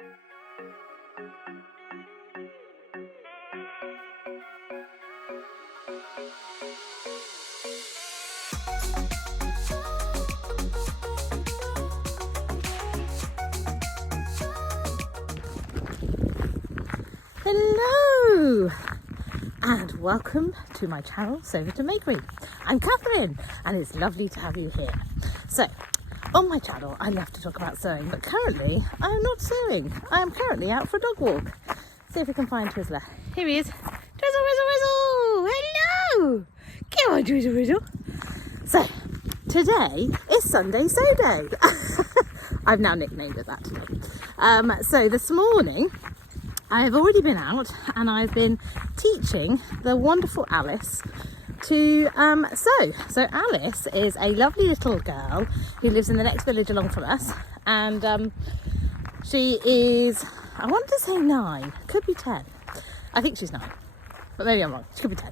Hello and welcome to my channel, Sofa to Makery. I'm Katherine and it's lovely to have you here. So on my channel I love to talk about sewing, but currently I am not sewing. I am currently out for a dog walk. See if we can find Twizzler. Here he is. Twizzle, Wizzle, Wizzle! Hello! Come on, Twizzle, Wizzle. So today is Sunday Sew Day. I've now nicknamed it that today. So this morning I have already been out and I've been teaching the wonderful Alice to sew. So Alice is a lovely little girl who lives in the next village along from us, and she is, I want to say 9, could be 10. I think she's 9, but maybe I'm wrong, she could be 10.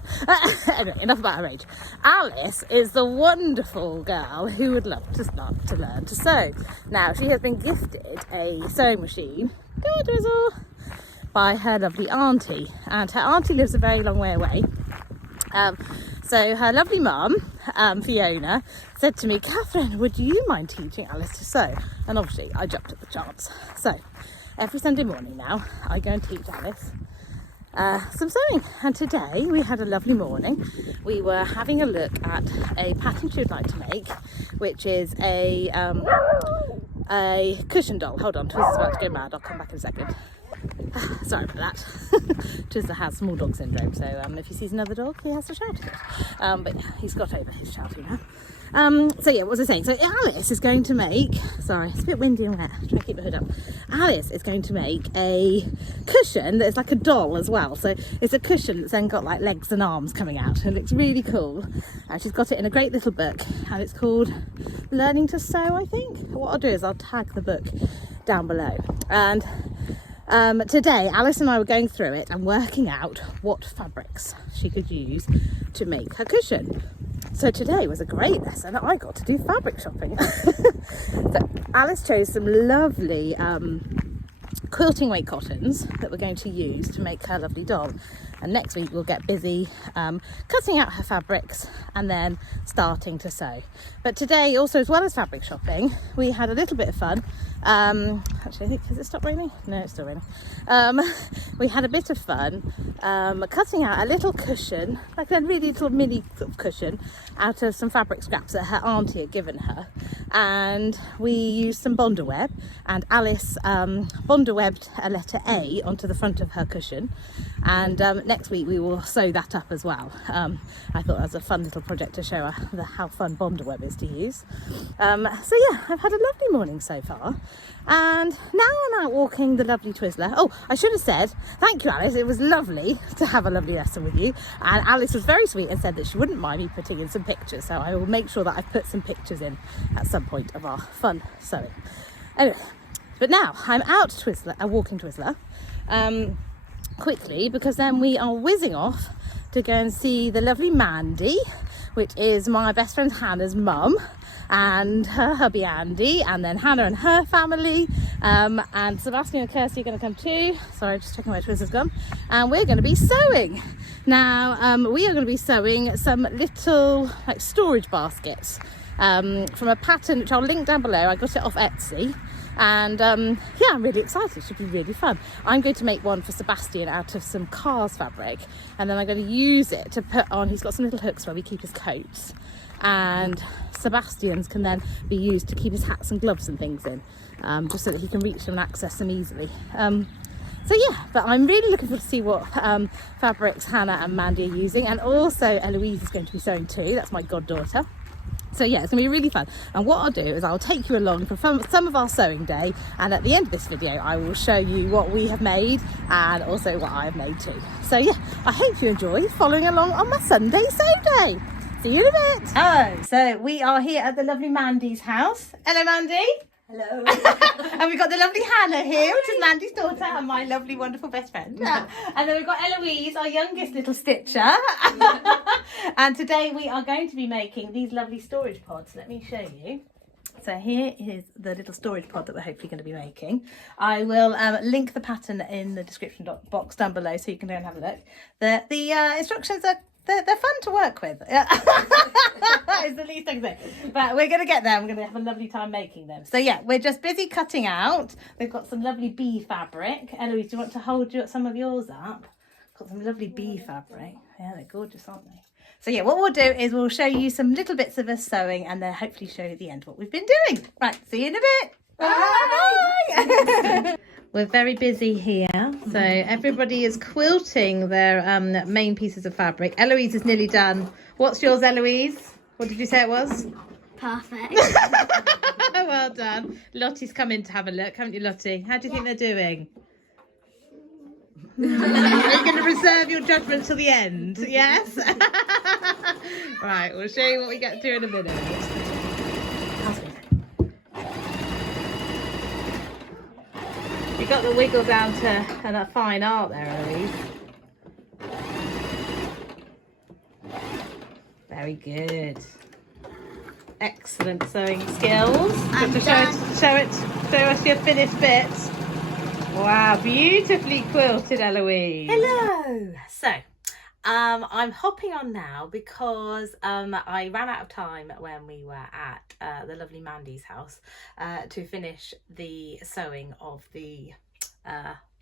Anyway, enough about her age. Alice is the wonderful girl who would love to start to learn to sew. Now she has been gifted a sewing machine, go on Drizzle, by her lovely auntie, and her auntie lives a very long way away. So her lovely mum, Fiona, said to me, Katherine, would you mind teaching Alice to sew? And obviously I jumped at the chance. So every Sunday morning now I go and teach Alice some sewing, and today we had a lovely morning. We were having a look at a pattern she would like to make, which is a cushion doll. Hold on, Twizzler's about to go mad, I'll come back in a second. Sorry about that. Twizzler has small dog syndrome, so if he sees another dog he has to shout at it. But yeah, he's got over his shouting now. So yeah, what was I saying? So Alice is going to make, sorry, it's a bit windy and wet, try to keep my hood up. Alice is going to make a cushion that's like a doll as well. So it's a cushion that's then got like legs and arms coming out, and it looks really cool. And she's got it in a great little book, and it's called Learning to Sew, I think. What I'll do is I'll tag the book down below. And today Alice and I were going through it and working out what fabrics she could use to make her cushion. So today was a great lesson. I got to do fabric shopping. So Alice chose some lovely quilting weight cottons that we're going to use to make her lovely doll, and next week we'll get busy cutting out her fabrics and then starting to sew. But today also, as well as fabric shopping, we had a little bit of fun. Actually, I think, has it stopped raining? No, it's still raining. We had a bit of fun cutting out a little cushion, like a really little mini cushion, out of some fabric scraps that her auntie had given her, and we used some Bonder web, and Alice Bonder webbed a letter A onto the front of her cushion, and next week we will sew that up as well. I thought that was a fun little project to show her how fun Bonder web is to use. So yeah, I've had a lovely morning so far, and now I'm out walking the lovely Twizzler. Oh, I should have said thank you, Alice, it was lovely to have a lovely lesson with you, and Alice was very sweet and said that she wouldn't mind me putting in some pictures, so I will make sure that I put some pictures in at some point of our fun sewing. Anyway, but now I'm out walking Twizzler quickly, because then we are whizzing off to go and see the lovely Mandy, which is my best friend Hannah's mum, and her hubby Andy, and then Hannah and her family, and Sebastian and Kirsty are going to come too. Sorry, just checking where Twizzler's gone. And we're going to be sewing. Now we are going to be sewing some little like storage baskets from a pattern which I'll link down below. I got it off Etsy, and yeah, I'm really excited. It should be really fun. I'm going to make one for Sebastian out of some cars fabric, and then I'm going to use it to put on, he's got some little hooks where we keep his coats, and Sebastian's can then be used to keep his hats and gloves and things in, just so that he can reach them and access them easily. So yeah, but I'm really looking forward to see what fabrics Hannah and Mandy are using, and also Eloise is going to be sewing too. That's my goddaughter. So yeah, it's going to be really fun, and what I'll do is I'll take you along for some of our sewing day, and at the end of this video I will show you what we have made and also what I've made too. So yeah, I hope you enjoy following along on my Sunday Sew Day. See you in a bit. Oh, so we are here at the lovely Mandy's house. Hello Mandy. Hello. And we've got the lovely Hannah here, which is Mandy's daughter and my lovely, wonderful best friend. And then we've got Eloise, our youngest little stitcher. And today we are going to be making these lovely storage pods. Let me show you. So here is the little storage pod that we're hopefully going to be making. I will link the pattern in the description box down below so you can go and have a look. The instructions are they're fun to work with. It's the least I can say. But we're going to get there. We're going to have a lovely time making them. So yeah, we're just busy cutting out. We've got some lovely bee fabric. Eloise, do you want to hold some of yours up? Got some lovely bee fabric. Yeah, they're gorgeous, aren't they? So yeah, what we'll do is we'll show you some little bits of us sewing and then hopefully show you at the end what we've been doing. Right, see you in a bit. Bye. We're very busy here. So everybody is quilting their main pieces of fabric. Eloise is nearly done. What's yours, Eloise? What did you say it was? Perfect. Well done. Lottie's come in to have a look, haven't you, Lottie? How do you think they're doing? Are you going to reserve your judgment till the end? Yes? Right, we'll show you what we get to in a minute. You got the wiggle down to a fine art there, Eloise. Very good. Excellent sewing skills. Show us your finished bit. Wow, beautifully quilted, Eloise. Hello. So, I'm hopping on now because I ran out of time when we were at the lovely Mandy's house to finish the sewing of the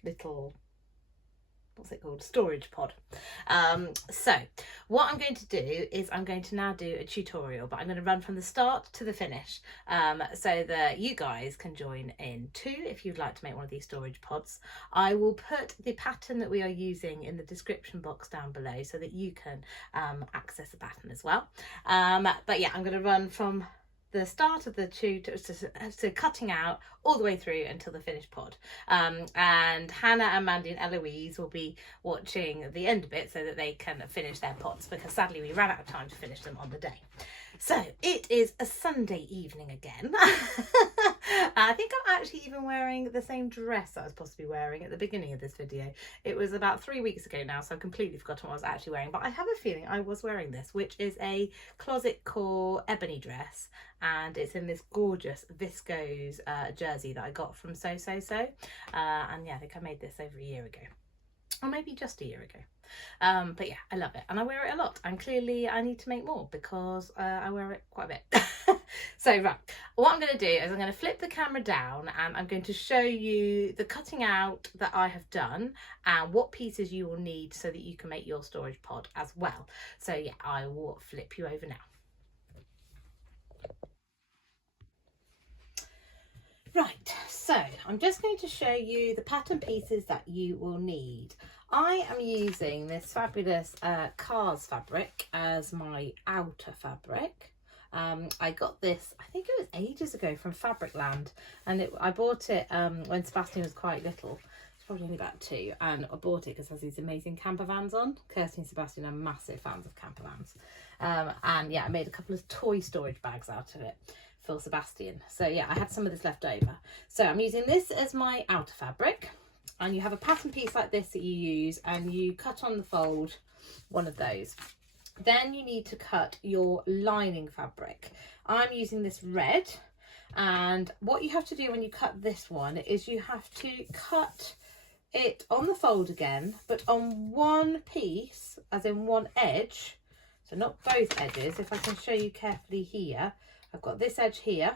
little, what's it called, storage pod. So what I'm going to do is I'm going to now do a tutorial, but I'm going to run from the start to the finish so that you guys can join in too if you'd like to make one of these storage pods. I will put the pattern that we are using in the description box down below so that you can access the pattern as well. But yeah, I'm going to run from the start of the to cutting out all the way through until the finished pod, and Hannah and Mandy and Eloise will be watching the end of it so that they can finish their pods, because sadly we ran out of time to finish them on the day. So it is a Sunday evening again. I think I'm actually even wearing the same dress I was possibly wearing at the beginning of this video. It was about 3 weeks ago now, so I've completely forgotten what I was actually wearing, but I have a feeling I was wearing this, which is a closet core ebony dress, and it's in this gorgeous viscose jersey that I got from So. And yeah, I think I made this over a year ago, or maybe just a year ago. But yeah, I love it and I wear it a lot, and clearly I need to make more because I wear it quite a bit. So right, what I'm going to do is I'm going to flip the camera down and I'm going to show you the cutting out that I have done and what pieces you will need so that you can make your storage pod as well. So yeah, I will flip you over now. Right, so I'm just going to show you the pattern pieces that you will need. I am using this fabulous Cars fabric as my outer fabric. I got this, I think it was ages ago, from Fabricland, and I bought it when Sebastian was quite little. It's probably only about 2, and I bought it because it has these amazing camper vans on. Kirsty and Sebastian are massive fans of camper vans. And yeah, I made a couple of toy storage bags out of it for Sebastian. So yeah, I had some of this left over. So I'm using this as my outer fabric, and you have a pattern piece like this that you use, and you cut on the fold one of those. Then you need to cut your lining fabric. I'm using this red, and what you have to do when you cut this one is you have to cut it on the fold again, but on one piece, as in one edge, so not both edges. If I can show you carefully here, I've got this edge here,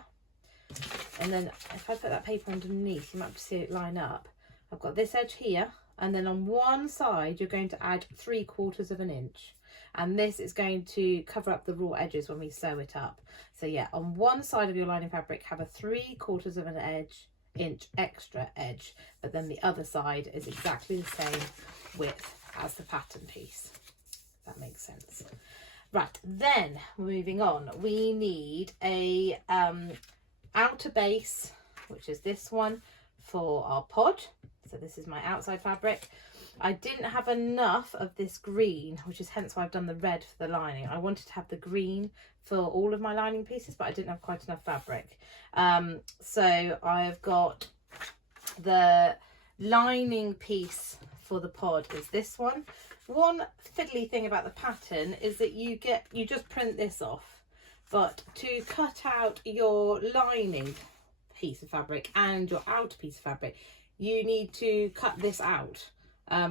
and then if I put that paper underneath, you might see it line up. I've got this edge here, and then on one side you're going to add 3/4 of an inch, and this is going to cover up the raw edges when we sew it up. So yeah, on one side of your lining fabric have a 3/4 of an inch extra edge, but then the other side is exactly the same width as the pattern piece, if that makes sense. Right, then moving on, we need a outer base, which is this one, for our pod. So this is my outside fabric. I didn't have enough of this green, which is hence why I've done the red for the lining. I wanted to have the green for all of my lining pieces, but I didn't have quite enough fabric. So I've got the lining piece for the pod is this one. One fiddly thing about the pattern is that you just print this off. but to cut out your lining piece of fabric and your outer piece of fabric, you need to cut this out.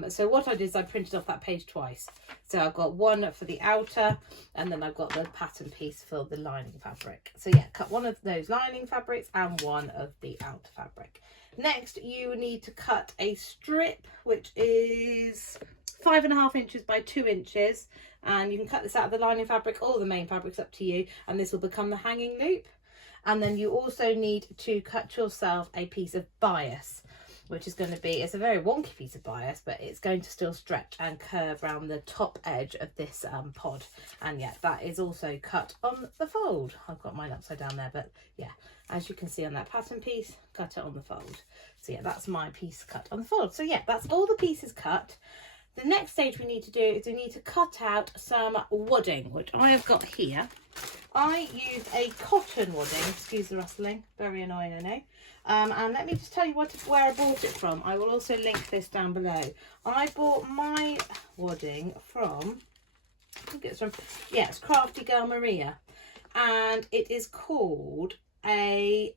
So what I did is I printed off that page twice. So I've got one for the outer, and then I've got the pattern piece for the lining fabric. So yeah, cut one of those lining fabrics and one of the outer fabric. Next, you need to cut a strip, which is 5.5 inches by 2 inches. And you can cut this out of the lining fabric or the main fabric's up to you. And this will become the hanging loop. And then you also need to cut yourself a piece of bias, which is going to be, it's a very wonky piece of bias, but it's going to still stretch and curve around the top edge of this pod. And yeah, that is also cut on the fold. I've got mine upside down there, but yeah, as you can see on that pattern piece, cut it on the fold. So yeah, that's my piece cut on the fold. So yeah, that's all the pieces cut. The next stage we need to do is we need to cut out some wadding, which I have got here. I used a cotton wadding, excuse the rustling, very annoying, I know. And let me just tell you where I bought it from. I will also link this down below. I bought my wadding from, I think it's from, yeah, it's Crafty Girl Maria. And it is called a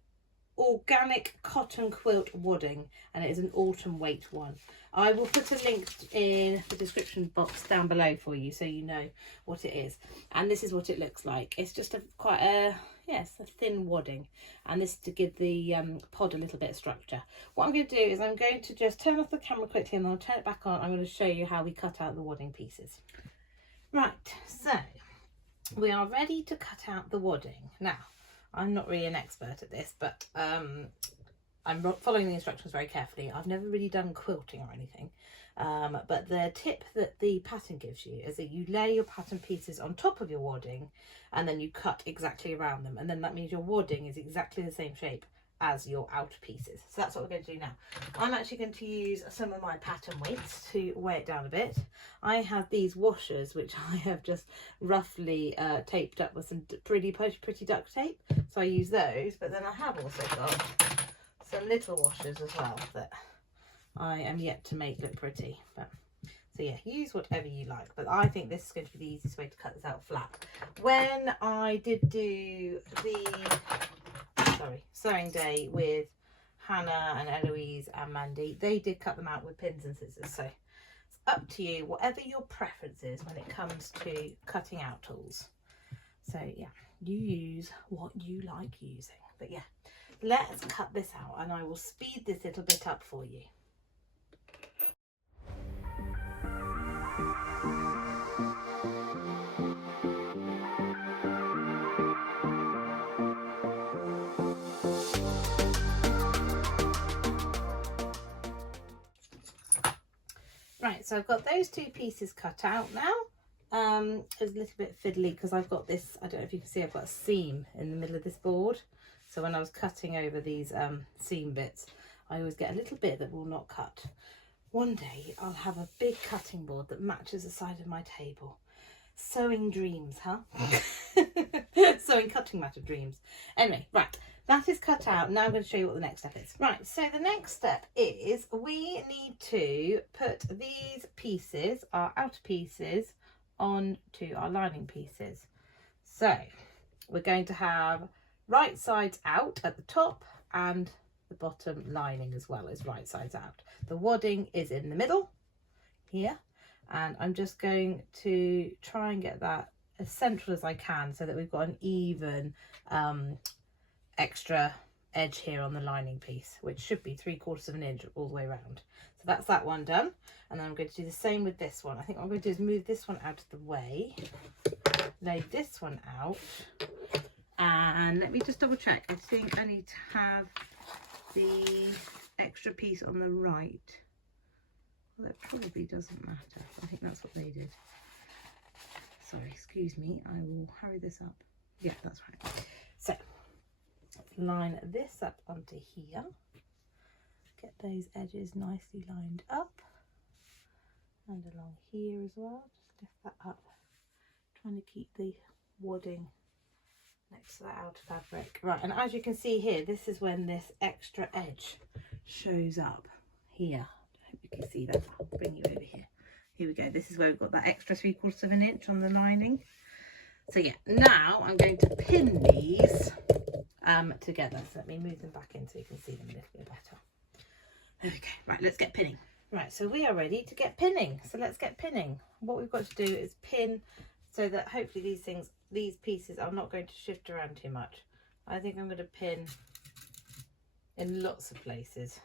organic cotton quilt wadding, and it is an autumn weight one. I will put a link in the description box down below for you so you know what it is. And this is what it looks like. It's just quite a thin wadding, and this is to give the pod a little bit of structure. What I'm going to do is I'm going to just turn off the camera quickly, and then I'll turn it back on. I'm going to show you how we cut out the wadding pieces. Right, so we are ready to cut out the wadding. Now, I'm not really an expert at this, but I'm following the instructions very carefully. I've never really done quilting or anything, but the tip that the pattern gives you is that you lay your pattern pieces on top of your wadding, and then you cut exactly around them, and then that means your wadding is exactly the same shape as your outer pieces. So that's what we're going to do now. I'm actually going to use some of my pattern weights to weigh it down a bit. I have these washers which I have just roughly taped up with some pretty duct tape, so I use those. But then I have also got some little washers as well that I am yet to make look pretty. But so yeah, use whatever you like, but I think this is going to be the easiest way to cut this out flat. When I did do the sewing day with Hannah and Eloise and Mandy, they did cut them out with pins and scissors. So it's up to you, whatever your preference is when it comes to cutting out tools. So yeah, you use what you like using. But yeah, let's cut this out, and I will speed this little bit up for you. Right, so I've got those two pieces cut out now. It's a little bit fiddly because I've got this, I don't know if you can see, I've got a seam in the middle of this board. So when I was cutting over these seam bits, I always get a little bit that will not cut. One day I'll have a big cutting board that matches the side of my table. Sewing dreams, huh? Sewing cutting mat of dreams. Anyway, right. That is cut out. Now I'm going to show you what the next step is. Right, so the next step is we need to put these pieces, our outer pieces, onto our lining pieces. So we're going to have right sides out at the top, and the bottom lining as well is right sides out. The wadding is in the middle here, and I'm just going to try and get that as central as I can so that we've got an even extra edge here on the lining piece, which should be 3/4 of an inch all the way around. So that's that one done, and then I'm going to do the same with this one. I think what I'm going to do is move this one out of the way, lay this one out, and let me just double check. I think I need to have the extra piece on the right. Well, that probably doesn't matter. I think that's what they did. Sorry, excuse me, I will hurry this up. Yeah, that's right. So line this up onto here, get those edges nicely lined up, and along here as well, just lift that up, trying to keep the wadding next to that outer fabric. Right, and as you can see here, this is when this extra edge shows up here. I hope you can see that. I'll bring you over here. Here we go. This is where we've got that extra 3/4 of an inch on the lining. So yeah, now I'm going to pin these together. So let me move them back in so you can see them a little bit better. There we go. Right, let's get pinning. Right, so we are ready to get pinning. So let's get pinning. What we've got to do is pin so that hopefully these pieces are not going to shift around too much. I think I'm going to pin in lots of places.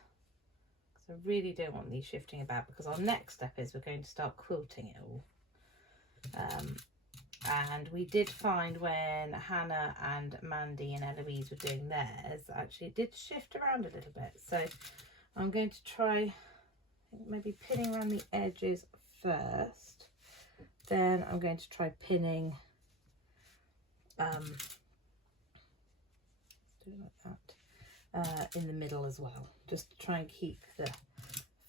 So I really don't want these shifting about, because our next step is we're going to start quilting it all. And we did find when Hannah and Mandy and Eloise were doing theirs, actually it did shift around a little bit. So I'm going to try maybe pinning around the edges first. Then I'm going to try pinning in the middle as well, just to try and keep the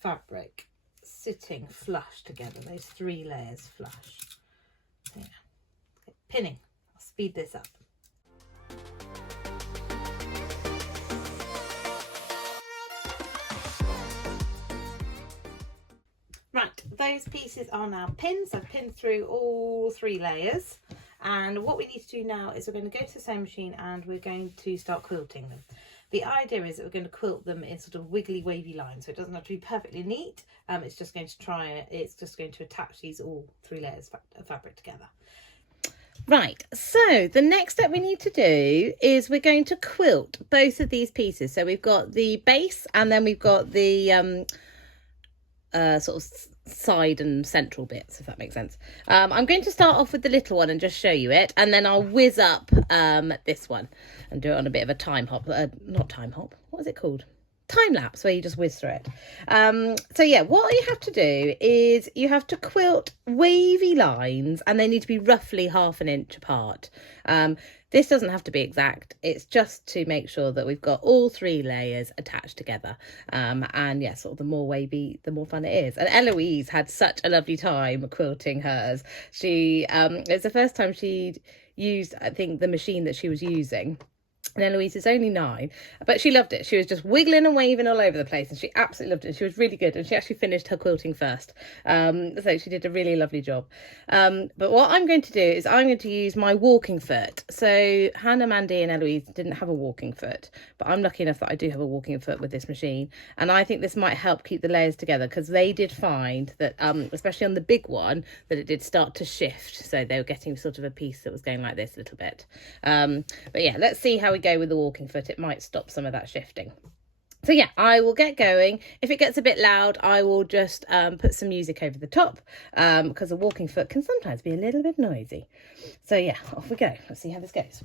fabric sitting flush together, those 3 layers flush. So, yeah. Okay, pinning, I'll speed this up. Right, those pieces are now pinned. So I've pinned through all 3 layers. And what we need to do now is we're going to go to the sewing machine and we're going to start quilting them. The idea is that we're going to quilt them in sort of wiggly, wavy lines, so it doesn't have to be perfectly neat. It's just going to attach these all 3 layers of fabric together. Right, so the next step we need to do is we're going to quilt both of these pieces. So we've got the base and then we've got the sort of side and central bits, if that makes sense. I'm going to start off with the little one and just show you it, and then I'll whiz up this one and do it on a bit of a time hop. Not time hop, what is it called? Time lapse, where you just whiz through it. So yeah, what you have to do is you have to quilt wavy lines, and they need to be roughly 1/2 inch apart. This doesn't have to be exact, it's just to make sure that we've got all 3 layers attached together. And yeah, sort of the more wavy, the more fun it is. And Eloise had such a lovely time quilting hers. It was the first time she'd used, I think, the machine that she was using. And Eloise is only 9, but she loved it. She was just wiggling and waving all over the place, and she absolutely loved it. She was really good, and she actually finished her quilting first. So she did a really lovely job. But what I'm going to do is I'm going to use my walking foot. So Hannah, Mandy and Eloise didn't have a walking foot, but I'm lucky enough that I do have a walking foot with this machine. And I think this might help keep the layers together, because they did find that, especially on the big one, that it did start to shift. So they were getting sort of a piece that was going like this a little bit. But yeah, let's see how we go with the walking foot. It might stop some of that shifting. So yeah, I will get going. If it gets a bit loud, I will just put some music over the top, because a walking foot can sometimes be a little bit noisy. So yeah, off we go. Let's see how this goes.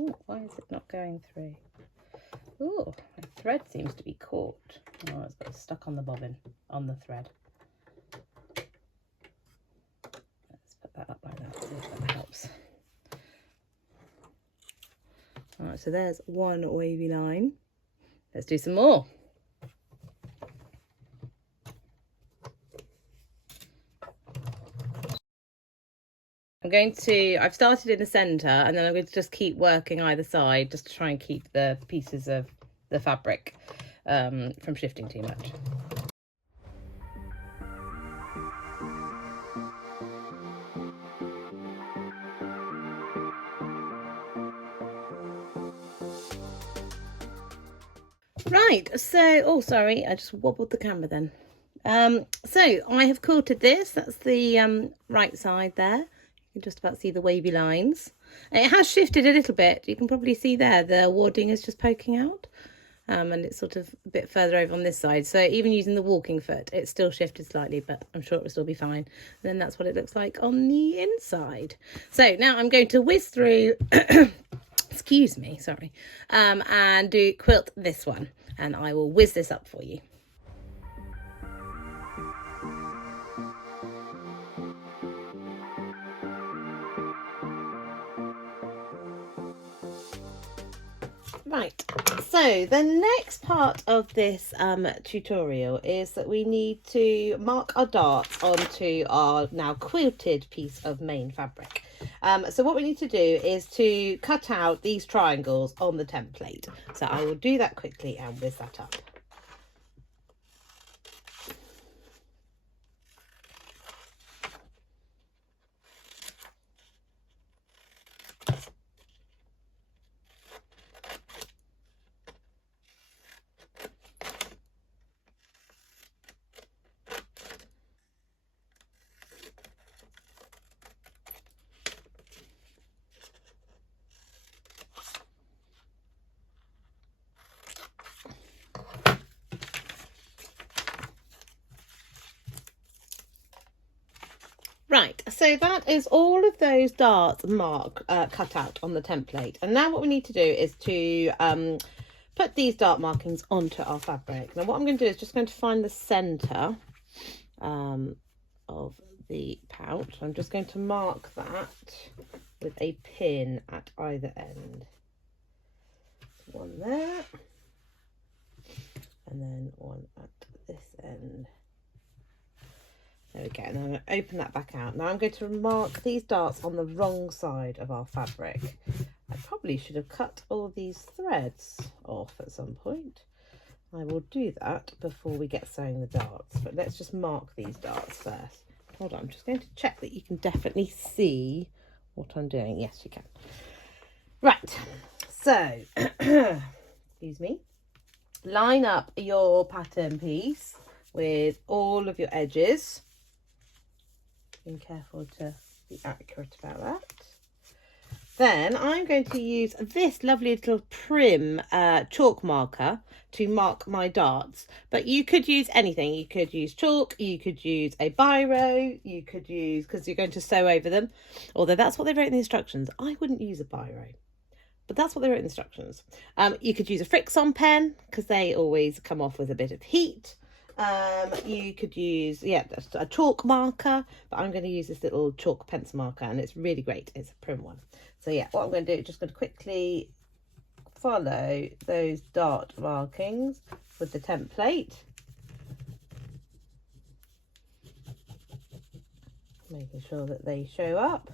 Ooh, why is it not going through? Oh, my thread seems to be caught. Oh, it's got stuck on the bobbin, on the thread. Let's put that up like that, see if that helps. All right, so there's one wavy line. Let's do some more. I've started in the centre, and then I'm going to just keep working either side, just to try and keep the pieces of the fabric from shifting too much. Right, so, oh sorry, I just wobbled the camera then. So I have quilted this, that's the right side there. You can just about see the wavy lines. And it has shifted a little bit. You can probably see there the wadding is just poking out, and it's sort of a bit further over on this side. So even using the walking foot, it's still shifted slightly, but I'm sure it will still be fine. And then that's what it looks like on the inside. So now I'm going to whiz through excuse me, sorry, and quilt this one, and I will whiz this up for you. Right, so the next part of this tutorial is that we need to mark our darts onto our now quilted piece of main fabric. So what we need to do is to cut out these triangles on the template. So I will do that quickly and whiz that up. Right, so that is all of those darts cut out on the template. And now what we need to do is to put these dart markings onto our fabric. Now what I'm going to do is just going to find the centre of the pouch. I'm just going to mark that with a pin at either end. One there, and then one at this end. There we go, and I'm going to open that back out. Now I'm going to mark these darts on the wrong side of our fabric. I probably should have cut all these threads off at some point. I will do that before we get sewing the darts, but let's just mark these darts first. Hold on, I'm just going to check that you can definitely see what I'm doing. Yes, you can. Right, so, excuse me, line up your pattern piece with all of your edges. Being careful to be accurate about that. Then I'm going to use this lovely little prim chalk marker to mark my darts. But you could use anything. You could use chalk, you could use a biro, you could use, because you're going to sew over them. Although that's what they wrote in the instructions. I wouldn't use a biro, but that's what they wrote in the instructions. You could use a Fix-On pen, because they always come off with a bit of heat. You could use, a chalk marker, but I'm going to use this little chalk pencil marker, and it's really great. It's a prim one. So yeah, what I'm going to do, just going to quickly follow those dart markings with the template. Making sure that they show up.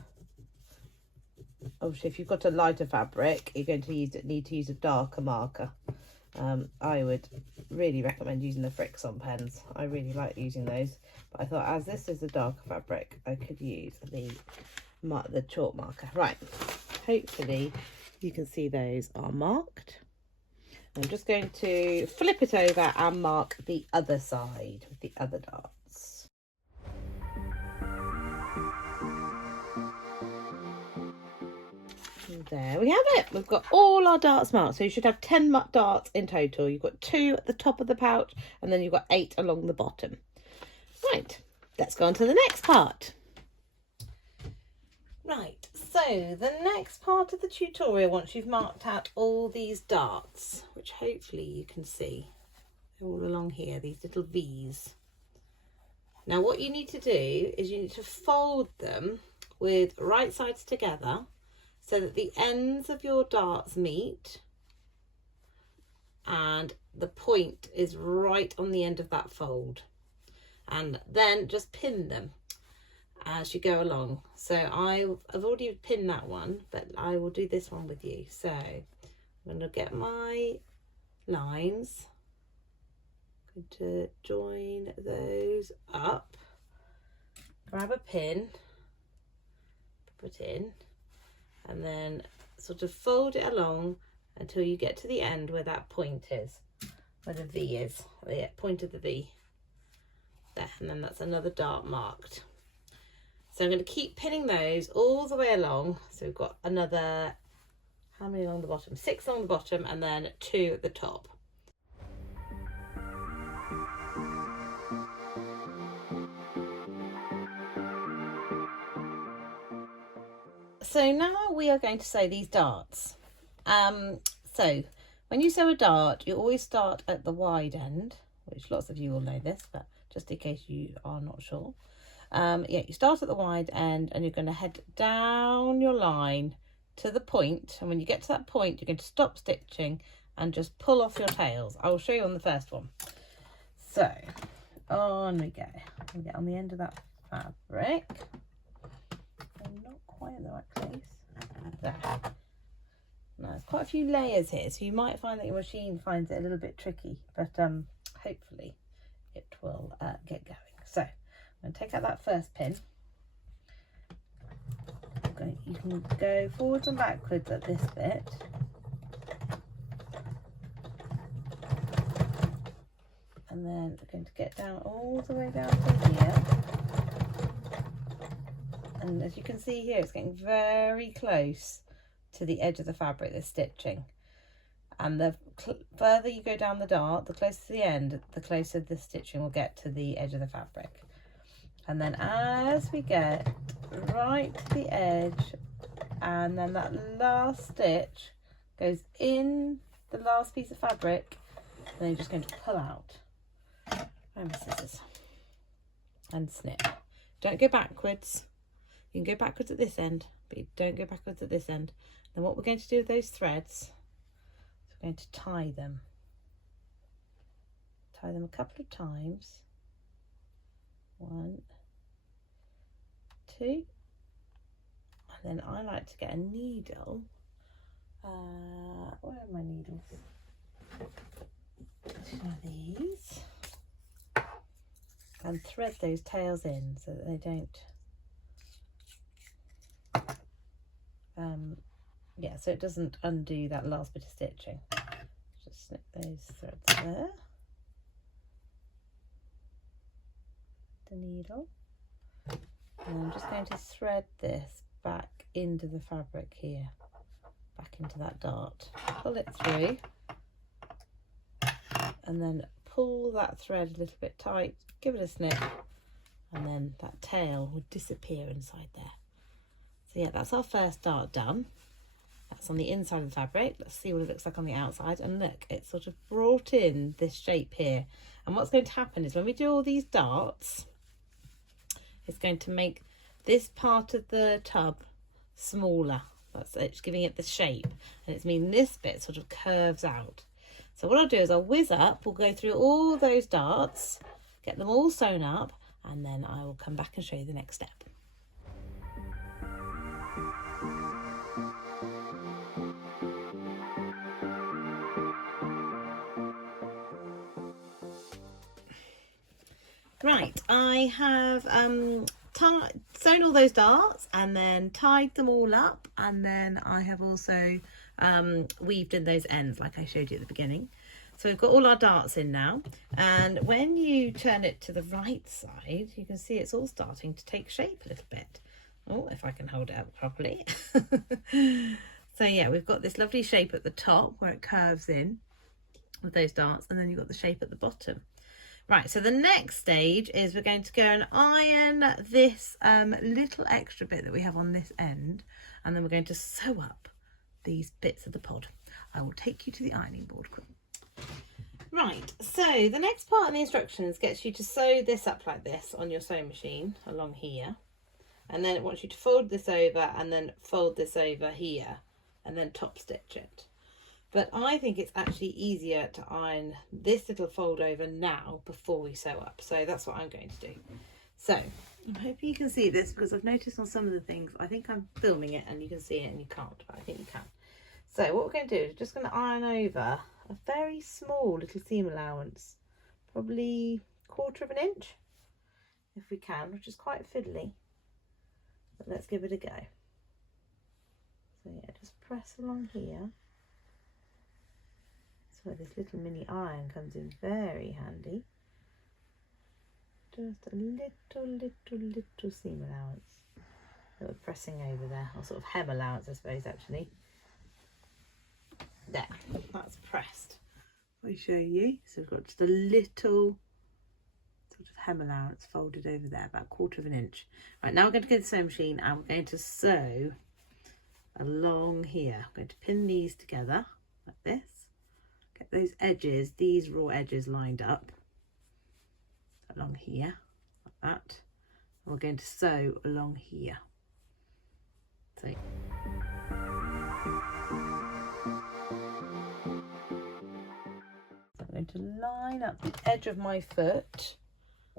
Obviously, if you've got a lighter fabric, you're going to need to use a darker marker. I would really recommend using the Fix-On pens. I really like using those, but I thought as this is a darker fabric, I could use the chalk marker. Right, hopefully you can see those are marked. I'm just going to flip it over and mark the other side with the other darts. There we have it. We've got all our darts marked. So you should have 10 darts in total. You've got 2 at the top of the pouch, and then you've got 8 along the bottom. Right, let's go on to the next part. Right, so the next part of the tutorial, once you've marked out all these darts, which hopefully you can see, they're all along here, these little V's. Now what you need to do is you need to fold them with right sides together, so that the ends of your darts meet and the point is right on the end of that fold, and then just pin them as you go along. So I've already pinned that one, but I will do this one with you. So I'm going to get my lines, I'm going to join those up, grab a pin, put it in, and then sort of fold it along until you get to the end where that point is, where the V is, the point of the V. There, and then that's another dart marked. So I'm going to keep pinning those all the way along. So we've got another, how many along the bottom? 6 along the bottom, and then 2 at the top. So now we are going to sew these darts. So when you sew a dart, you always start at the wide end, which lots of you will know this, but just in case you are not sure. You start at the wide end, and you're going to head down your line to the point, and when you get to that point, you're going to stop stitching and just pull off your tails. I will show you on the first one. So on we go. We get on the end of that fabric. I'm not quite in the right place. There. Now there's quite a few layers here, so you might find that your machine finds it a little bit tricky, but hopefully it will get going. So I'm going to take out that first pin. You can go forwards and backwards at this bit. And then we're going to get down all the way down to here. And as you can see here, it's getting very close to the edge of the fabric that's stitching. And the further you go down the dart, the closer to the end, the closer the stitching will get to the edge of the fabric. And then as we get right to the edge, and then that last stitch goes in the last piece of fabric, and then you're just going to pull out. Where are my scissors? And snip. Don't go backwards. You can go backwards at this end, but you don't go backwards at this end. Then what we're going to do with those threads is we're going to tie them. Tie them a couple of times. 1, 2. And then I like to get a needle. Where are my needles? One of these. And thread those tails in so that they don't yeah, so it doesn't undo that last bit of stitching. Just snip those threads there. The needle. And I'm just going to thread this back into the fabric here, back into that dart. Pull it through and then pull that thread a little bit tight, give it a snip, and then that tail would disappear inside there. So yeah, that's our first dart done. That's on the inside of the fabric. Let's see what it looks like on the outside. And look, it's sort of brought in this shape here. And what's going to happen is when we do all these darts, it's going to make this part of the tub smaller. That's it, it's giving it the shape. And it's meaning this bit sort of curves out. So what I'll do is I'll whiz up, we'll go through all those darts, get them all sewn up, and then I will come back and show you the next step. Right, I have sewn all those darts and then tied them all up, and then I have also weaved in those ends like I showed you at the beginning. So we've got all our darts in now, and when you turn it to the right side, you can see it's all starting to take shape a little bit. Oh, if I can hold it up properly. So yeah, we've got this lovely shape at the top where it curves in with those darts, and then you've got the shape at the bottom. Right, so the next stage is we're going to go and iron this little extra bit that we have on this end, and then we're going to sew up these bits of the pod. I will take you to the ironing board quick. Right, so the next part in the instructions gets you to sew this up like this on your sewing machine along here, and then it wants you to fold this over and then fold this over here and then top stitch it. But I think it's actually easier to iron this little fold over now before we sew up. So that's what I'm going to do. So I'm hoping you can see this, because I've noticed on some of the things, I think I'm filming it and you can see it and you can't, but I think you can. So what we're going to do is we're just going to iron over a very small little seam allowance, probably 1/4 inch if we can, which is quite fiddly. But let's give it a go. So yeah, just press along here. So this little mini iron comes in very handy. Just a little seam allowance that we're pressing over there, or sort of hem allowance I suppose actually. There, that's pressed. I'll show you. So we've got just a little sort of hem allowance folded over there, about 1/4 inch. Right, now we're going to go to the sewing machine and we're going to sew along here. I'm going to pin these together like this. Get those edges, these raw edges lined up along here, like that. And we're going to sew along here. So line up the edge of my foot.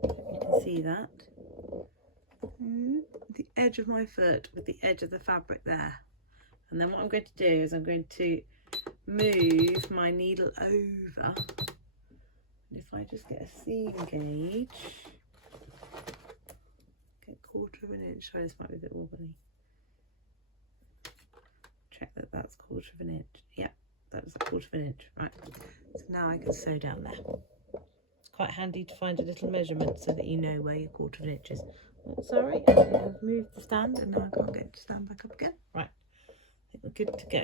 You can see that. The edge of my foot with the edge of the fabric there. And then what I'm going to do is I'm going to move my needle over. And if I just get a seam gauge, get 1/4 inch. Sorry, this might be a bit wobbly. Check that that's 1/4 inch. Yep, that is 1/4 inch. Right, so now I can sew down there. It's quite handy to find a little measurement so that you know where your 1/4 inch is. Oh, sorry, I've moved the stand and now I can't get it to stand back up again. Right, I think we're good to go.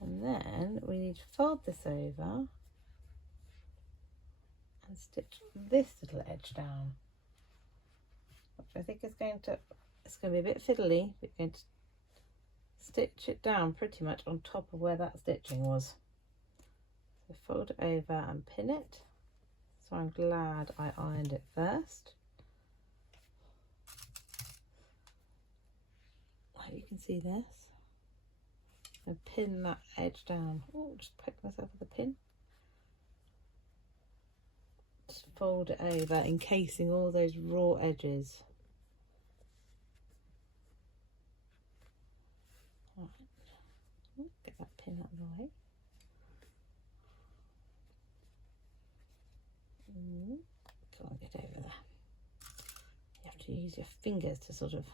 And then we need to fold this over and stitch this little edge down, which I think is going to be a bit fiddly. We're going to stitch it down pretty much on top of where that stitching was. So fold it over and pin it. So I'm glad I ironed it first. Hope you can see this. And pin that edge down. Oh, just poke myself with a pin. Just fold it over, encasing all those raw edges. Right. Get that pin out of the way. Come on, get over there. You have to use your fingers to sort of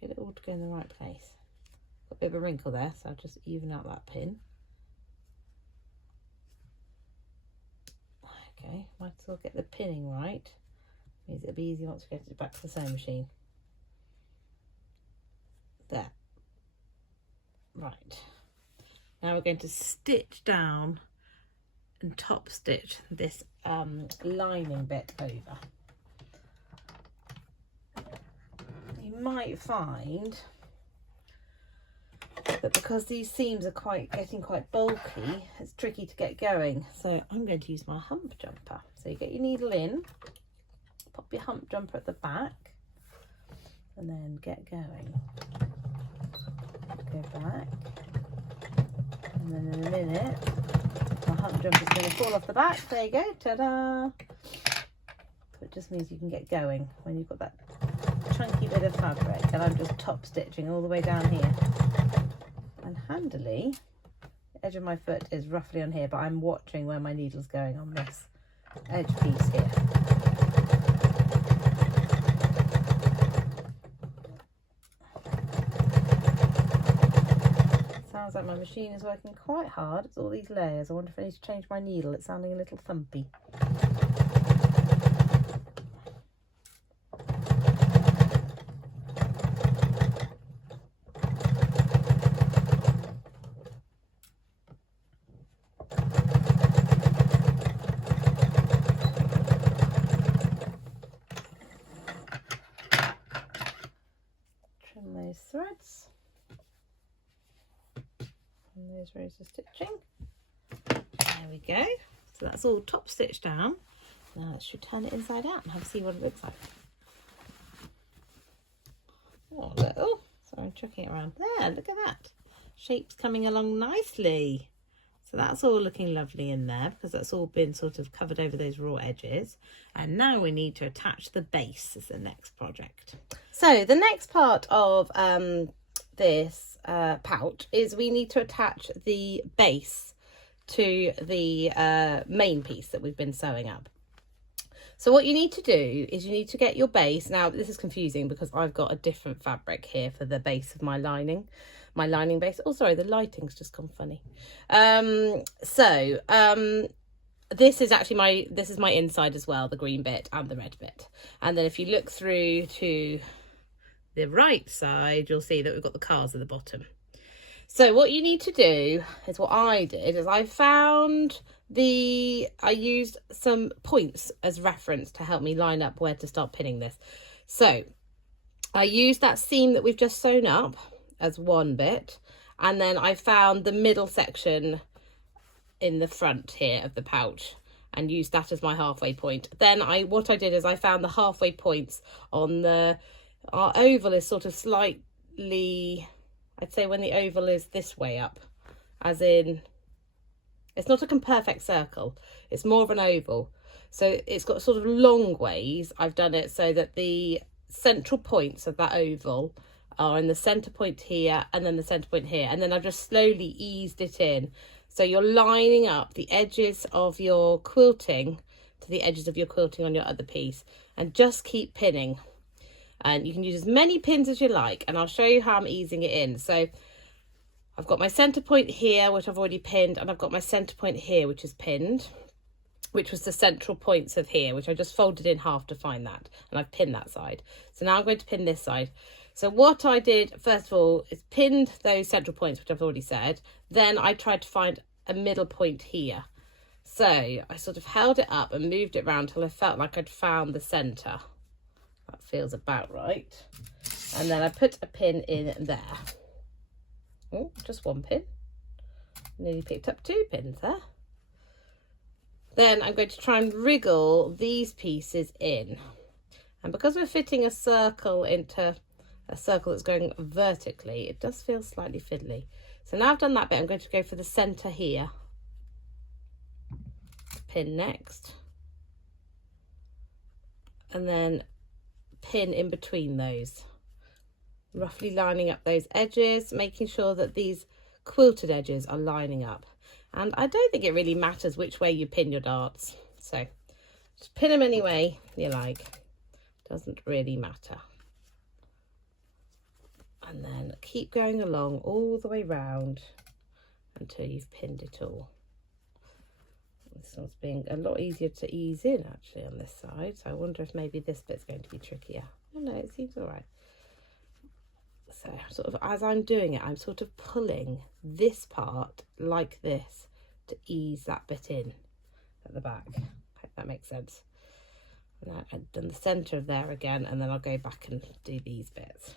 get it all to go in the right place. Got a bit of a wrinkle there, so I'll just even out that pin. Okay, might as well get the pinning right. Means it'll be easy once we get it back to the sewing machine. There. Right. Now we're going to stitch down and top stitch this lining bit over. You might find that because these seams are getting quite bulky, it's tricky to get going. So I'm going to use my hump jumper. So you get your needle in, pop your hump jumper at the back, and then get going. Go back, and then in a minute, my hump jumper is going to fall off the back. There you go, ta-da! It just means you can get going when you've got that chunky bit of fabric, and I'm just top stitching all the way down here. And handily, the edge of my foot is roughly on here, but I'm watching where my needle's going on this edge piece here. Sounds like my machine is working quite hard. It's all these layers. I wonder if I need to change my needle. It's sounding a little thumpy. Threads and those rows of stitching. There we go. So that's all top stitched down. Now let's turn it inside out and have a see what it looks like. Oh, little. Sorry, I'm chucking it around. There, look at that. Shape's coming along nicely. So that's all looking lovely in there because that's all been sort of covered over those raw edges. And now we need to attach the base as the next project. So the next part of this pouch is we need to attach the base to the main piece that we've been sewing up. So what you need to do is you need to get your base. Now this is confusing because I've got a different fabric here for the base of my lining base. Oh, sorry, the lighting's just gone funny. This is actually this is my inside as well, the green bit and the red bit. And then if you look through to the right side, you'll see that we've got the cars at the bottom. So what you need to do is what I did is I used some points as reference to help me line up where to start pinning this. So I used that seam that we've just sewn up as one bit, and then I found the middle section in the front here of the pouch and used that as my halfway point. Then what I did is I found the halfway points on our oval is sort of slightly I'd say when the oval is this way up, as in, it's not a perfect circle, it's more of an oval. So it's got sort of long ways. I've done it so that the central points of that oval are in the center point here and then the center point here. And then I've just slowly eased it in. So you're lining up the edges of your quilting to the edges of your quilting on your other piece, and just keep pinning. And you can use as many pins as you like, and I'll show you how I'm easing it in. So I've got my center point here, which I've already pinned, and I've got my center point here, which is pinned, which was the central points of here, which I just folded in half to find that, and I've pinned that side. So now I'm going to pin this side. So what I did first of all is pinned those central points, which I've already said. Then I tried to find a middle point here. So I sort of held it up and moved it around till I felt like I'd found the center. That feels about right. And then I put a pin in there. Oh, just one pin. Nearly picked up 2 pins there. Then I'm going to try and wriggle these pieces in. And because we're fitting a circle into a circle that's going vertically, it does feel slightly fiddly. So now I've done that bit, I'm going to go for the center here. Pin next. And then pin in between those. Roughly lining up those edges, making sure that these quilted edges are lining up. And I don't think it really matters which way you pin your darts. So just pin them any way you like. Doesn't really matter. And then keep going along all the way round until you've pinned it all. This one's being a lot easier to ease in actually on this side. So I wonder if maybe this bit's going to be trickier. Oh no, it seems all right. So sort of as I'm doing it, I'm sort of pulling this part like this to ease that bit in at the back. Hope that makes sense. Now I've done the centre of there again, and then I'll go back and do these bits.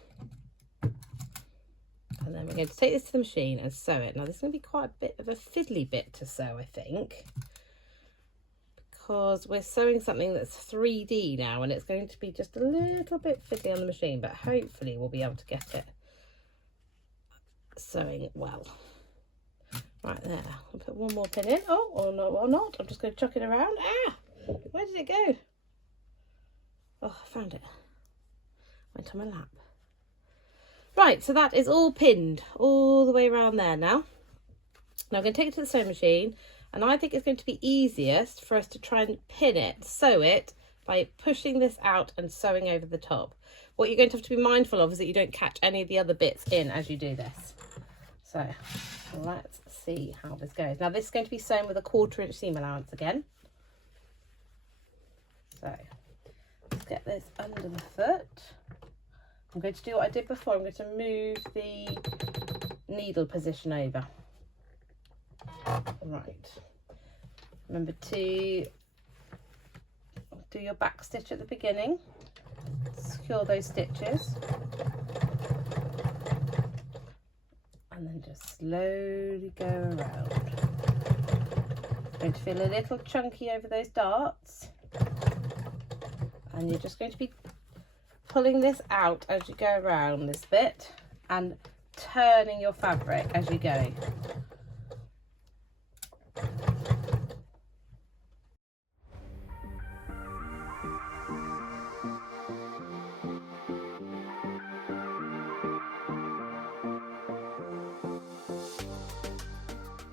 And then we're going to take this to the machine and sew it. Now this is going to be quite a bit of a fiddly bit to sew, I think, because we're sewing something that's 3D now, and it's going to be just a little bit fiddly on the machine, but hopefully we'll be able to get it sewing well. Right there, I'll put one more pin in. Oh, or no, or not. I'm just going to chuck it around. Ah, where did it go? Oh, I found it. Went on my lap. Right, so that is all pinned all the way around there now. Now I'm going to take it to the sewing machine, and I think it's going to be easiest for us to try and pin it, sew it, by pushing this out and sewing over the top. What you're going to have to be mindful of is that you don't catch any of the other bits in as you do this. So let's see how this goes. Now this is going to be sewn with a 1/4 inch seam allowance again. So let's get this under the foot. I'm going to do what I did before. I'm going to move the needle position over. Right. Remember to do your back stitch at the beginning. Secure those stitches. And then just slowly go around. It's going to feel a little chunky over those darts. And you're just going to be pulling this out as you go around this bit and turning your fabric as you go.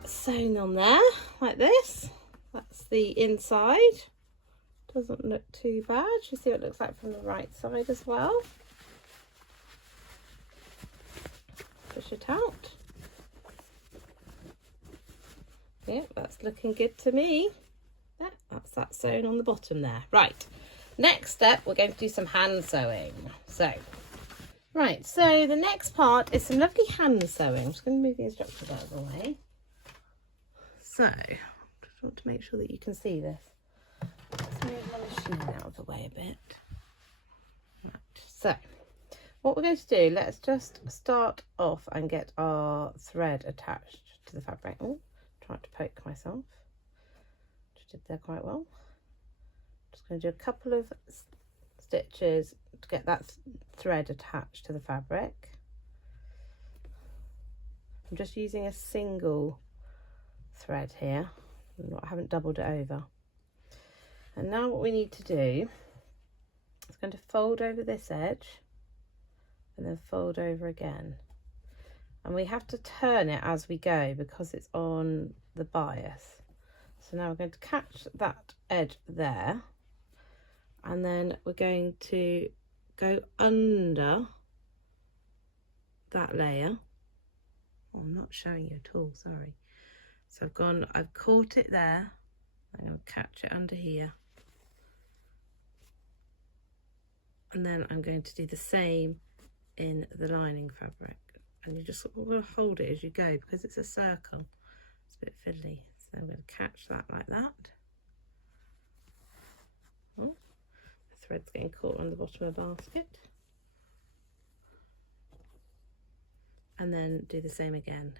Sewn on there like this. That's the inside. Doesn't look too bad. You see what it looks like from the right side as well. Push it out. Yep, that's looking good to me. Yeah, that's that sewn on the bottom there. Right, next step, we're going to do some hand sewing. So the next part is some lovely hand sewing. I'm just going to move the instructions out of the way. So just want to make sure that you can see this. Let's move my machine out of the way a bit. Right, so what we're going to do, let's just start off and get our thread attached to the fabric. Oh, trying to poke myself. Just did there quite well. Just going to do a couple of stitches to get that thread attached to the fabric. I'm just using a single thread here. I haven't doubled it over. And now what we need to do is going to fold over this edge and then fold over again. And we have to turn it as we go because it's on the bias. So now we're going to catch that edge there, and then we're going to go under that layer. Oh, I'm not showing you at all, sorry. So I've caught it there. I'm going to catch it under here. And then I'm going to do the same in the lining fabric. And you just want to hold it as you go because it's a circle. It's a bit fiddly. So I'm going to catch that like that. Oh, the thread's getting caught on the bottom of the basket. And then do the same again.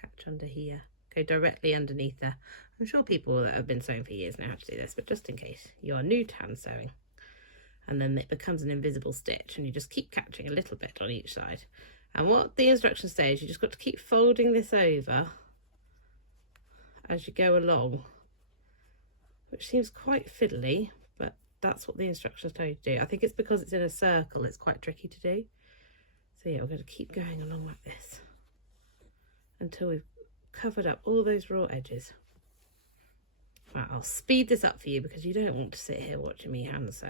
Catch under here. Go directly underneath there. I'm sure people that have been sewing for years know how to do this, but just in case you are new to hand sewing. And then it becomes an invisible stitch, and you just keep catching a little bit on each side. And what the instructions say is you just got to keep folding this over as you go along, which seems quite fiddly, but that's what the instructions tell you to do. I think it's because it's in a circle, it's quite tricky to do. So yeah, we're going to keep going along like this until we've covered up all those raw edges. Right, I'll speed this up for you because you don't want to sit here watching me hand sew.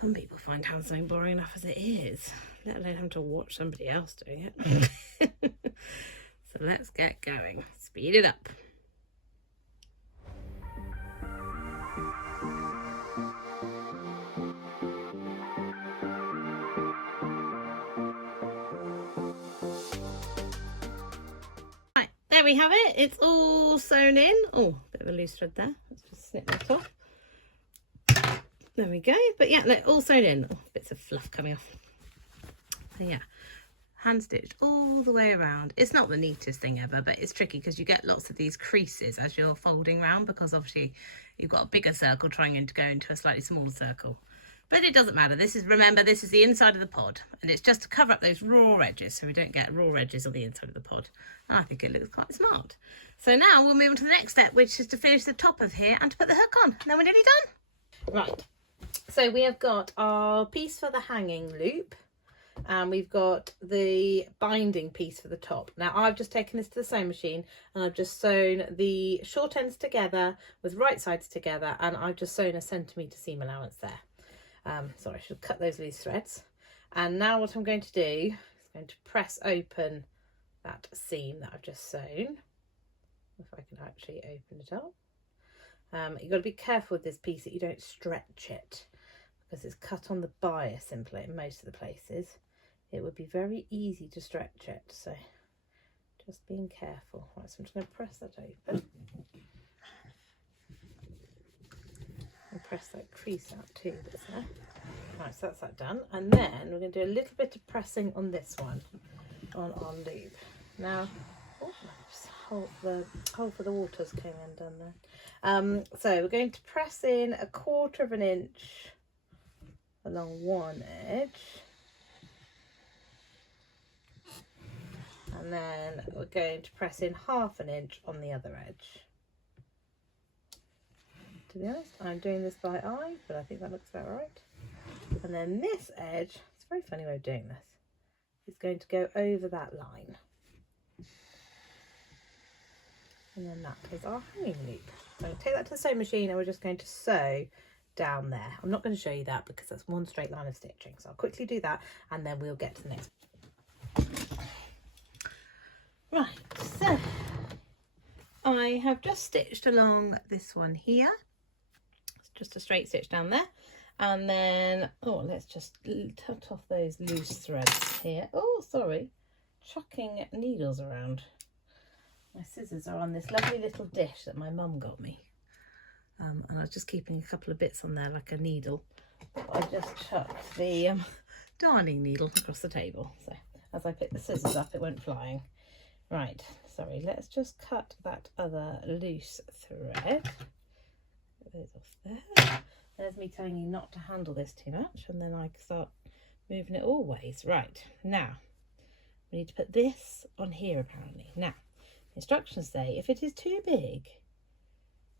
Some people find hand sewing boring enough as it is, let alone having to watch somebody else doing it. So let's get going. Speed it up. Right, there we have it. It's all sewn in. Oh, bit of a loose thread there. Let's just snip that off. There we go. But yeah, look, all sewn in. Oh, bits of fluff coming off. So yeah, hand stitched all the way around. It's not the neatest thing ever, but it's tricky because you get lots of these creases as you're folding around because obviously you've got a bigger circle trying to go into a slightly smaller circle. But it doesn't matter. Remember, this is the inside of the pod, and it's just to cover up those raw edges so we don't get raw edges on the inside of the pod. And I think it looks quite smart. So now we'll move on to the next step, which is to finish the top of here and to put the hook on. And then we're nearly done. Right. So we have got our piece for the hanging loop, and we've got the binding piece for the top. Now I've just taken this to the sewing machine and I've just sewn the short ends together with right sides together, and I've just sewn a centimetre seam allowance there. Sorry, I should cut those loose threads. And now what I'm going to do is going to press open that seam that I've just sewn. If I can actually open it up. You've got to be careful with this piece that you don't stretch it because it's cut on the bias in most of the places. It would be very easy to stretch it, so just being careful. Right, so I'm just going to press that open and press that crease out too that's there. Right, so that's that done, and then we're going to do a little bit of pressing on this one on our loop. Now, the hole for the waters came undone there. So we're going to press in 1/4 of an inch along one edge, and then we're going to press in 1/2 inch on the other edge. To be honest, I'm doing this by eye, but I think that looks about right. And then this edge, it's a very funny way of doing this, is going to go over that line. And then that is our hanging loop. So I'll take that to the sewing machine and we're just going to sew down there. I'm not going to show you that because that's one straight line of stitching. So I'll quickly do that and then we'll get to the next. Right, so I have just stitched along this one here. It's just a straight stitch down there. And then, oh, let's just cut off those loose threads here. Oh, sorry, chucking needles around. My scissors are on this lovely little dish that my mum got me. And I was just keeping a couple of bits on there like a needle. I just chucked the darning needle across the table. So as I picked the scissors up, it went flying. Right, sorry, let's just cut that other loose thread. Get those off there. There's me telling you not to handle this too much, and then I start moving it all ways. Right, now We need to put this on here apparently. Now, instructions say if it is too big,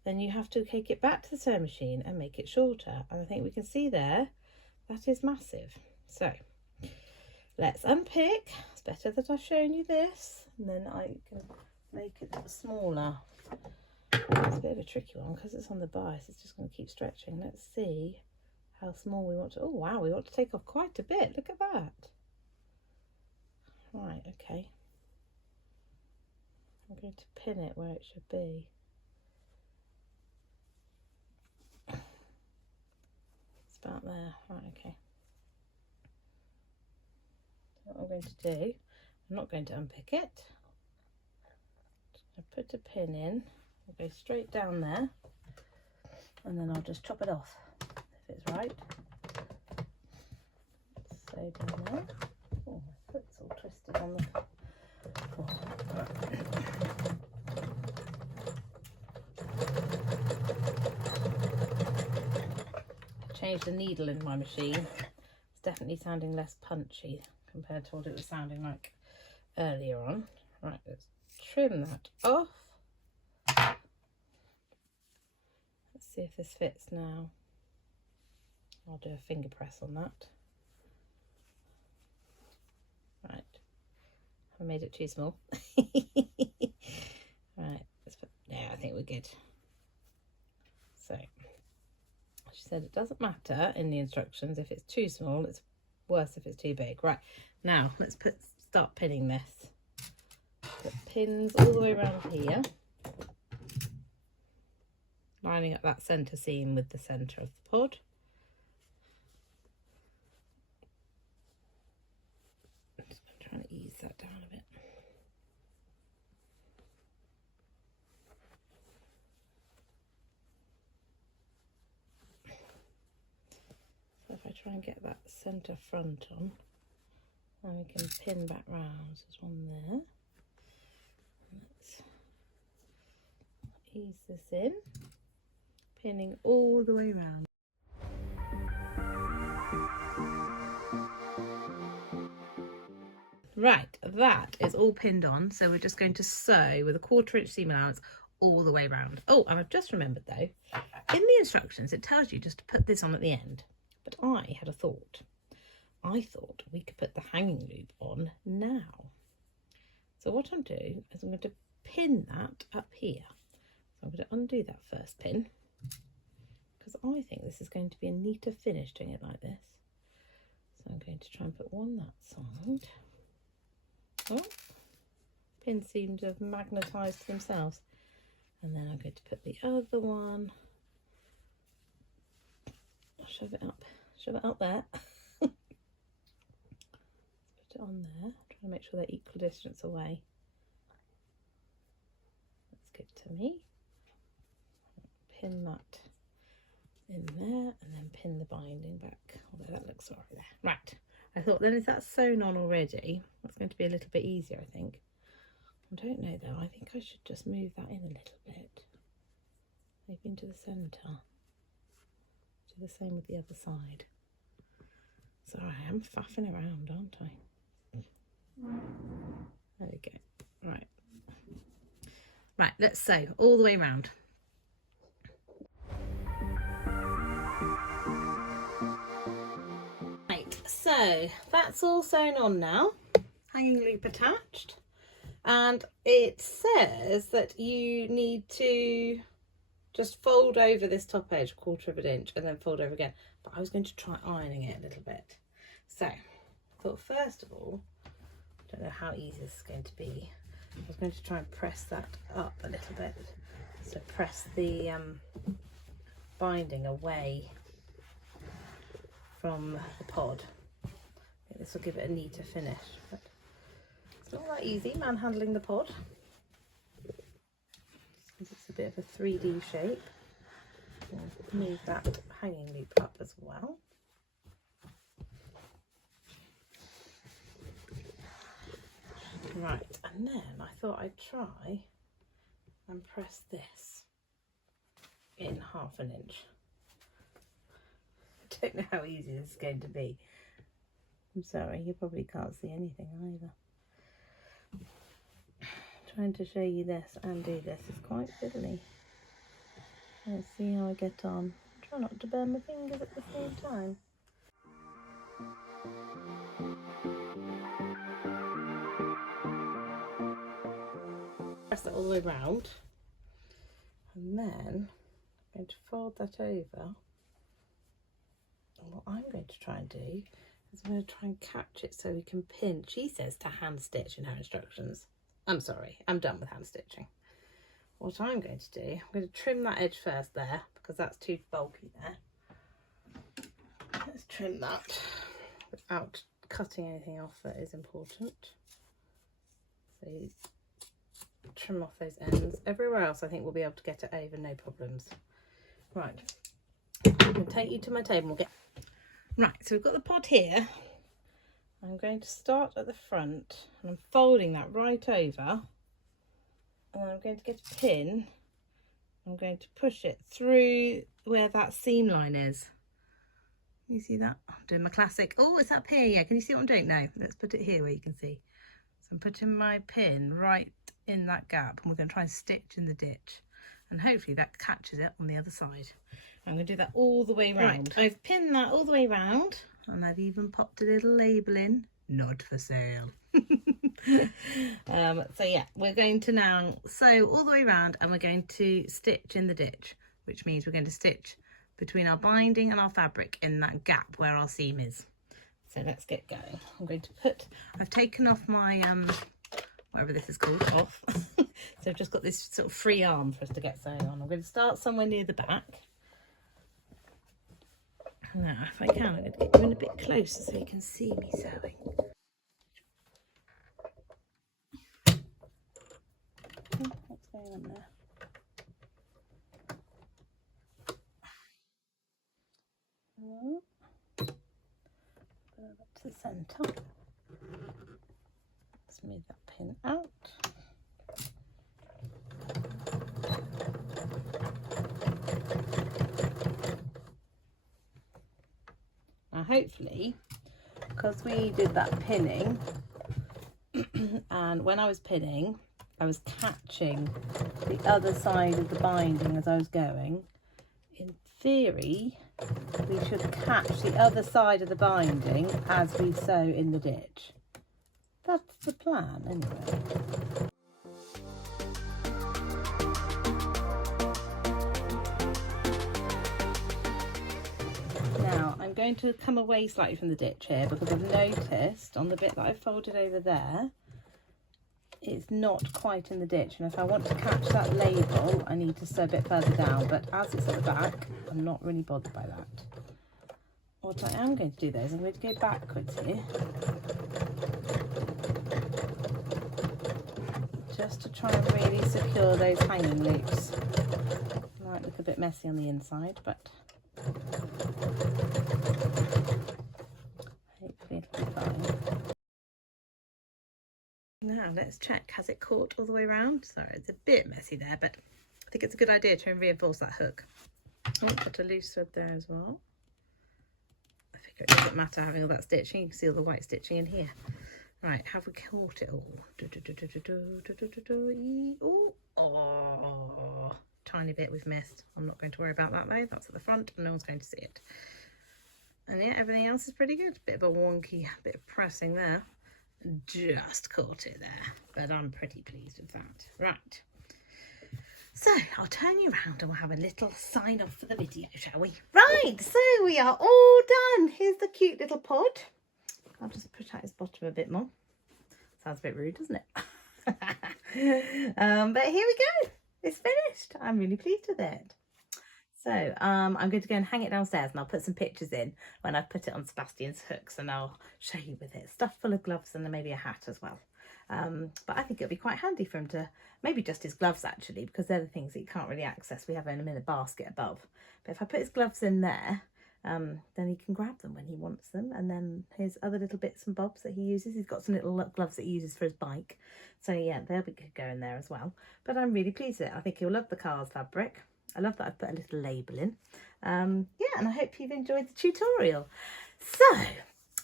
then you have to take it back to the sewing machine and make it shorter. And I think we can see there, that is massive. So let's unpick. It's better that I've shown you this, and then I can make it smaller. It's a bit of a tricky one because it's on the bias. It's just going to keep stretching. Let's see how small we want to. Oh wow, we want to take off quite a bit. Look at that. Right, okay. I'm going to pin it where it should be. It's about there. Right, okay. So what I'm going to do, I'm not going to unpick it. Just going to put a pin in. I'll go straight down there, and then I'll just chop it off if it's right. So down there. Oh, my foot's all twisted on the. Changed the needle in my machine. It's definitely sounding less punchy compared to what it was sounding like earlier on. Right, let's trim that off. Let's see if this fits now. I'll do a finger press on that. Right, I made it too small. Right, let's put, yeah, I think we're good. So she said it doesn't matter in the instructions if it's too small, it's worse if it's too big. Right, now let's start pinning this. Put pins all the way around here, lining up that centre seam with the centre of the pod. Just trying to ease that down a bit. So if I try and get that centre front on, then we can pin back round. So there's one there. Let's ease this in, pinning all the way around. Right, that is all pinned on, so we're just going to sew with a 1/4 inch seam allowance all the way around. Oh, and I've just remembered though, in the instructions it tells you just to put this on at the end, but I had a thought. I thought we could put the hanging loop on now. So what I'm doing is I'm going to pin that up here. So I'm going to undo that first pin, because I think this is going to be a neater finish doing it like this. So I'm going to try and put one that side. Oh, pins seem to have magnetised themselves. And then I'm going to put the other one. I'll shove it up there. Put it on there. Try to make sure they're equal distance away. That's good to me. Pin that in there and then pin the binding back. Although that looks sorry there. Right. I thought then if that's sewn on already, that's going to be a little bit easier, I think. I don't know though, I think I should just move that in a little bit. Maybe into the centre. Do the same with the other side. Sorry, I am faffing around, aren't I? There we go. Right. Right, let's sew all the way around. So that's all sewn on now, hanging loop attached, and it says that you need to just fold over this top edge 1/4 inch and then fold over again, but I was going to try ironing it a little bit. So I thought first of all, I don't know how easy this is going to be, I was going to try and press that up a little bit, so press the binding away from the pod. This will give it a neater finish, but it's not that easy manhandling the pod because it's a bit of a 3D shape. We'll move that hanging loop up as well. Right, and then I thought I'd try and press this in 1/2 inch. I don't know how easy this is going to be. I'm sorry, you probably can't see anything either. trying to show you this and do this is quite fiddly. Let's see how I get on. Try not to burn my fingers at the same time. Press it all the way round, and then I'm going to fold that over. And what I'm going to try and do is I'm going to try and catch it so we can pin. She says to hand stitch in her instructions. I'm sorry, I'm done with hand stitching. What I'm going to do, I'm going to trim that edge first there because that's too bulky there. Let's trim that without cutting anything off that is important. So you trim off those ends. Everywhere else I think we'll be able to get it over, no problems. Right, I'm going to take you to my table. We'll get... Right, so we've got the pod here. I'm going to start at the front and I'm folding that right over, and I'm going to get a pin. I'm going to push it through where that seam line is. You see that? I'm doing my classic. Oh, it's up here. Yeah, can you see what I'm doing? No, let's put it here where you can see. So I'm putting my pin right in that gap, and we're going to try and stitch in the ditch, and hopefully that catches it on the other side. I'm going to do that all the way round. Right, I've pinned that all the way round, and I've even popped a little label in, not for sale. So yeah, we're going to now sew all the way around, and we're going to stitch in the ditch, which means we're going to stitch between our binding and our fabric in that gap where our seam is. So let's get going. I'm going to put, I've taken off my whatever this is called off. So I've just got this sort of free arm for us to get sewing on. I'm going to start somewhere near the back. Now if I can, I'm going to get you in a bit closer so you can see me sewing. What's going on there? Put it up to the centre. Let's move that pin out. Now hopefully, because we did that pinning, and when I was pinning, I was catching the other side of the binding as I was going. In theory, we should catch the other side of the binding as we sew in the ditch. That's the plan anyway. Now I'm going to come away slightly from the ditch here because I've noticed on the bit that I folded over there, it's not quite in the ditch, and if I want to catch that label I need to sew a bit further down, but as it's at the back I'm not really bothered by that. What I am going to do though is I'm going to go backwards here just to try and really secure those hanging loops. Might look a bit messy on the inside, but hopefully it'll be fine. Now let's check, has it caught all the way around? Sorry, it's a bit messy there, but I think it's a good idea to reinforce that hook. I'll put a loose thread there as well. I figure it doesn't matter having all that stitching, you can see all the white stitching in here. Right, have we caught it all? Oh, tiny bit we've missed. I'm not going to worry about that though, that's at the front and no one's going to see it. And yeah, everything else is pretty good. Bit of a wonky bit of pressing there. Just caught it there, but I'm pretty pleased with that. Right, so I'll turn you around and we'll have a little sign off for the video, shall we? Right, so we are all done. Here's the cute little pod. I'll just put out his bottom a bit more. Sounds a bit rude, doesn't it? But here we go, it's finished. I'm really pleased with it. So I'm going to go and hang it downstairs, and I'll put some pictures in when I've put it on Sebastian's hooks, and I'll show you with it. Stuffed full of gloves and then maybe a hat as well. But I think it'll be quite handy for him to, maybe just his gloves actually, because they're the things that you can't really access. We have them in a basket above. But if I put his gloves in there, then he can grab them when he wants them. And then his other little bits and bobs that he uses. He's got some little gloves that he uses for his bike. So yeah, they'll be good going there as well. But I'm really pleased with it. I think he'll love the cars fabric. I love that I've put a little label in. Yeah, and I hope you've enjoyed the tutorial. So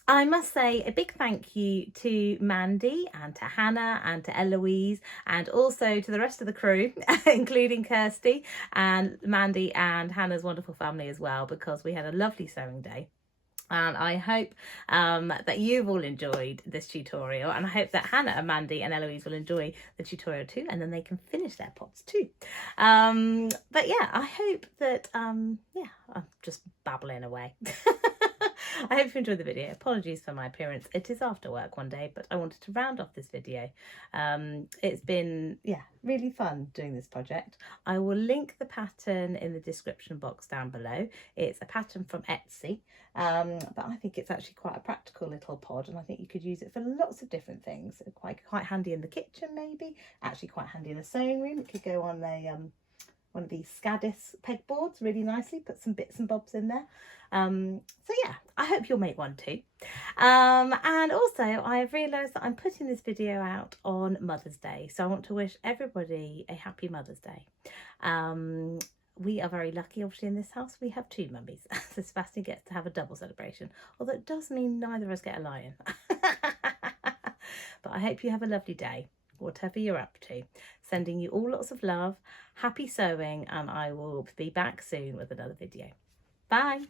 I must say a big thank you to Mandy and to Hannah and to Eloise and also to the rest of the crew, including Kirsty and Mandy and Hannah's wonderful family as well, because we had a lovely sewing day. And I hope that you've all enjoyed this tutorial, and I hope that Hannah and Mandy and Eloise will enjoy the tutorial too, and then they can finish their pots too. But yeah, I hope that, yeah, I'm just babbling away. I hope you enjoyed the video. Apologies for my appearance. It is after work one day, but I wanted to round off this video. It's been, yeah, really fun doing this project. I will link the pattern in the description box down below. It's a pattern from Etsy, but I think it's actually quite a practical little pod, and I think you could use it for lots of different things. Quite handy in the kitchen, maybe. Actually quite handy in the sewing room. It could go on a one of these Scadis pegboards really nicely, put some bits and bobs in there. So yeah, I hope you'll make one too. And also I've realised that I'm putting this video out on Mother's Day, so I want to wish everybody a happy Mother's Day. We are very lucky, obviously, in this house. We have 2 mummies, so Sebastian gets to have a double celebration, although it does mean neither of us get a lion. But I hope you have a lovely day, whatever you're up to. Sending you all lots of love, happy sewing, and I will be back soon with another video. Bye.